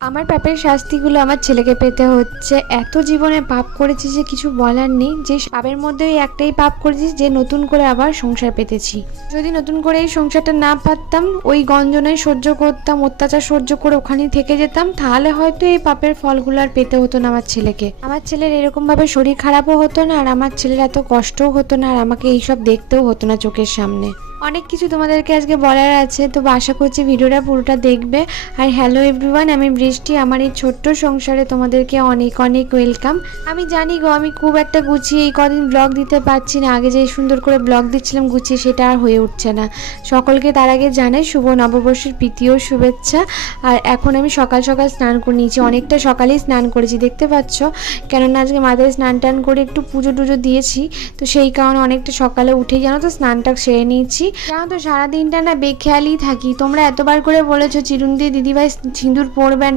আমার পাপের শাস্তিগুলো আমার ছেলেকে পেতে হচ্ছে। এত জীবনে পাপ করেছি যে কিছু বলার নেই। যে পাপের মধ্যে ওই একটাই পাপ করেছি যে নতুন করে আবার সংসার পেতেছি। যদি নতুন করে এই সংসারটা না পারতাম, ওই গঞ্জনায় সহ্য করতাম, অত্যাচার সহ্য করে ওখানেই থেকে যেতাম, তাহলে হয়তো এই পাপের ফলগুলো আর পেতে হতো না আমার ছেলেকে। আমার ছেলের এরকম ভাবে শরীর খারাপও হতো না, আর আমার ছেলের এত কষ্টও হতো না, আর আমাকে এইসব দেখতেও হতো না চোখের সামনে। অনেক কিছু তোমাদেরকে আজকে বলার আছে, তো আশা করছি ভিডিওটা পুরোটা দেখবে। আর হ্যালো এভরিওয়ান, আমি বৃষ্টি। আমার এই ছোট্ট সংসারে তোমাদেরকে অনেক অনেক ওয়েলকাম। আমি জানি গো, আমি খুব একটা গুছিয়ে এই কদিন ব্লগ দিতে পারছি না। আগে যে সুন্দর করে ব্লগ দিচ্ছিলাম গুছিয়ে, সেটা আর হয়ে উঠছে না। সকলকে তার আগে জানাই শুভ নববর্ষের প্রীতি ও শুভেচ্ছা। আর এখন আমি সকাল সকাল স্নান করে নিয়েছি, অনেকটা সকালেই স্নান করেছি দেখতে পাচ্ছ, কেননা আজকে মাথায় স্নান টান করে একটু পুজো টুজো দিয়েছি, তো সেই কারণে অনেকটা সকালে উঠেই জানো তো স্নানটা সেরে নিয়েছি। জানো তো সারাদিনটা না বেখেয়ালি থাকি। তোমরা এতবার করে বলেছো চিরুন দিয়ে দিদিভাই সিঁদুর পরবে না,